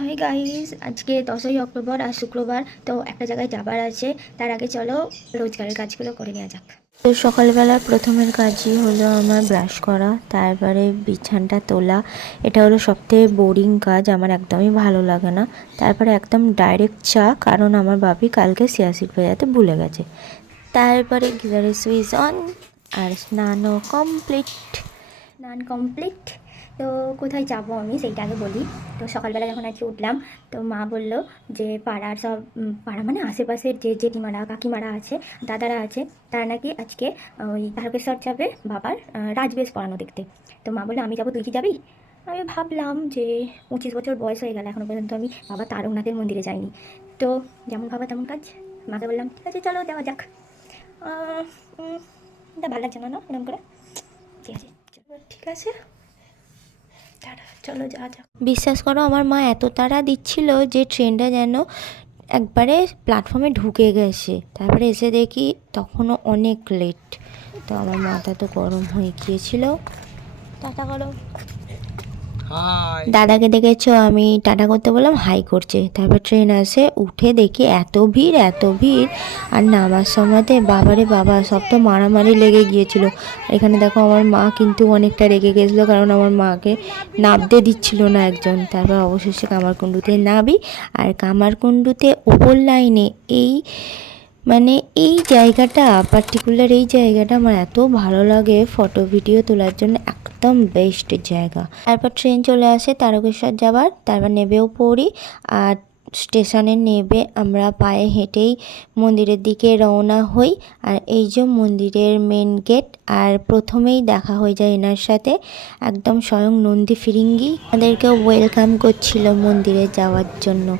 Hi guys, আজকে 10ই October আর শুক্রবার। তো একটা জায়গায় যাবার আছে, তার আগে চলো রোজগারের কাজগুলো করে নেওয়া যাক। তো সকালবেলা প্রথমের কাজই হলো আমার ব্রাশ করা, তারপরে বিছানটা তোলা। এটা হলো সবথেকে বোরিং কাজ, আমার একদমই ভালো লাগে না। তারপরে একদম ডাইরেক্ট চা, কারণ আমার বাপি কালকে সিয়াসিড ভেজাতে ভুলে গেছে। তারপরে গিজারের সুইচ অন, আর স্নানও কমপ্লিট। স্নান কমপ্লিট। তো কোথায় যাবো আমি সেইটা আগে বলি। তো সকালবেলা যখন আজকে উঠলাম, তো মা বলল যে পাড়ার সব পাড়া মানে আশেপাশের যে জেঠিমারা কাকিমারা আছে, দাদারা আছে, তারা নাকি আজকে ওই তারকেশ্বর যাবে বাবার রাজবেশ পড়ানো দেখতে। তো মা বললো আমি যাবো, তুই কি যাবি? আমি ভাবলাম যে 25 বছর বয়স হয়ে গেল, এখনও পর্যন্ত আমি বাবা তারকনাথের মন্দিরে যাইনি। তো যেমন ভাবা তেমন কাজ, মাকে বললাম ঠিক আছে চলো যাওয়া যাক। এটা ভালো লাগছে না না এরকম করে। ঠিক আছে চলো, ঠিক আছে চলো যা যাক। বিশ্বাস করো, আমার মা এত তাড়া দিচ্ছিল যে ট্রেনটা যেন একবারে প্ল্যাটফর্মে ঢুকে গেছে। তারপরে এসে দেখি তখনও অনেক লেট। তো আমার মাথা তো গরম হয়ে গিয়েছিল। টাটা করো। দাদাকে দেখেছো, আমি টাটা করতে বললাম হাই করছে। তারপর ট্রেন আসে, উঠে দেখি এত ভিড় এত ভিড়। আর নামার সময়তে বাবারে বাবা, সব তো মারামারি লেগে গিয়েছিল। এখানে দেখো আমার মা কিন্তু অনেকটা রেগে গেছিলো, কারণ আমার মাকে নামতে দিচ্ছিল না একজন। তারপর অবশেষে কামারকুণ্ডুতে নাবি। আর কামারকুণ্ডুতে ওপর লাইনে মানে এই জায়গাটা পার্টিকুলার, এই জায়গাটা আমার এত ভালো লাগে ফটো ভিডিও তোলার জন্য, একদম বেস্ট জায়গা। তারপর ট্রেন চলে আসে তারকেশ্বর যাবার, তারপর নেবেও পড়ি। আর স্টেশনে নেবে আমরা পায়ে হেঁটেই মন্দিরের দিকে রওনা হই। আর এই যে মন্দিরের মেন গেট, আর প্রথমেই দেখা হয়ে যায় এনার সাথে, একদম স্বয়ং নন্দী ফিরিঙ্গি আমাদেরকে ওয়েলকাম করছিল মন্দিরে যাওয়ার জন্য।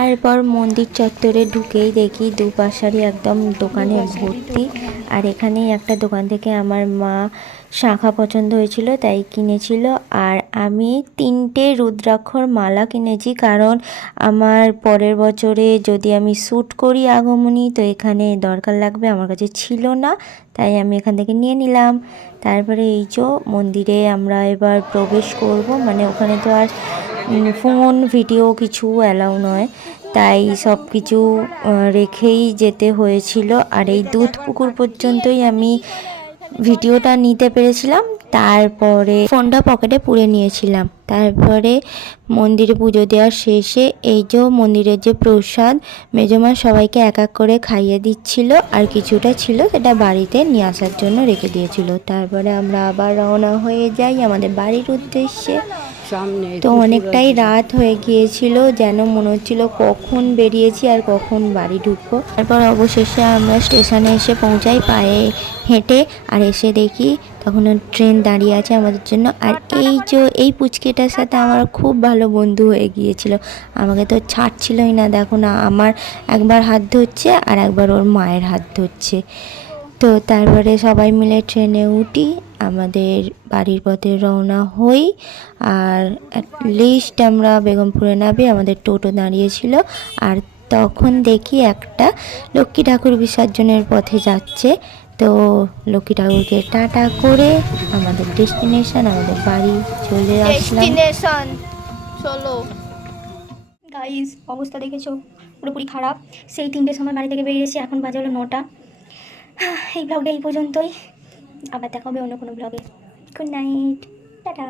তারপর মন্দির চত্বরে ঢুকেই দেখি দুপাশারই একদম দোকানে ভর্তি। আর এখানেই একটা দোকান থেকে আমার মা শাঁখা পছন্দ হয়েছিল, তাই কিনেছিল। আর আমি 3টে রুদ্রাক্ষর মালা কিনেছি, কারণ আমার পরের বছরে যদি আমি শ্যুট করি আগমনী, তো এখানে দরকার লাগবে, আমার কাছে ছিল না, তাই আমি এখান থেকে নিয়ে নিলাম। তারপরে এই যে মন্দিরে আমরা এবার প্রবেশ করব, মানে ওখানে তো আর ফোন ভিডিও কিছু অ্যালাউ নয়, তাই সব কিছু রেখেই যেতে হয়েছিল। আর এই দুধ পুকুর পর্যন্তই আমি ভিডিওটা নিতে পেরেছিলাম, তারপরে ফোনটা পকেটে পুরে নিয়েছিলাম। তারপরে মন্দিরে পুজো দেওয়ার শেষে এই যে মন্দিরের যে প্রসাদ, মেজমা সবাইকে এক এক করে খাইয়ে দিচ্ছিল, আর কিছুটা ছিল সেটা বাড়িতে নিয়ে আসার জন্য রেখে দিয়েছিল। তারপরে আমরা আবার রওনা হয়ে যাই আমাদের বাড়ির উদ্দেশ্যে। তো অনেকটাই রাত হয়ে গিয়েছিল, যেন মনে হচ্ছিল কখন বেরিয়েছি আর কখন বাড়ি ঢুকবো। তারপর অবশেষে আমরা স্টেশনে এসে পৌঁছাই পায়ে হেঁটে। আর এসে দেখি তখন ট্রেন দাঁড়িয়ে আছে আমাদের জন্য। আর এই পুচকিটার সাথে আমার খুব ভালো বন্ধু হয়ে গিয়েছিল, আমাকে তো ছাড়ছিলই না। দেখো না, আমার একবার হাত ধরছে আর একবার ওর মায়ের হাত ধরছে। তো তারপরে সবাই মিলে ট্রেনে উঠি, আমাদের বাড়ির পথে রওনা হই। আর লিস্ট আমরা বেগমপুরে নামি, আমাদের টোটো দাঁড়িয়েছিল। আর তখন দেখি একটা লক্ষ্মী ঠাকুর বিসর্জনের পথে যাচ্ছে। তো লক্ষ্মী ঠাকুরকে টাটা করে আমাদের ডেস্টিনেশন, আমাদের বাড়ি চলে আসলাম। চলো গাইস, অবস্থা দেখেছো পুরোপুরি খারাপ। সেই 3টের সময় বাড়ি থেকে বেরিয়েছি, এখন বাজে হলো 9টা। এই ব্লগটা এই পর্যন্তই, আবার দেখা হবে অন্য কোনো ব্লগে। Good night, tata.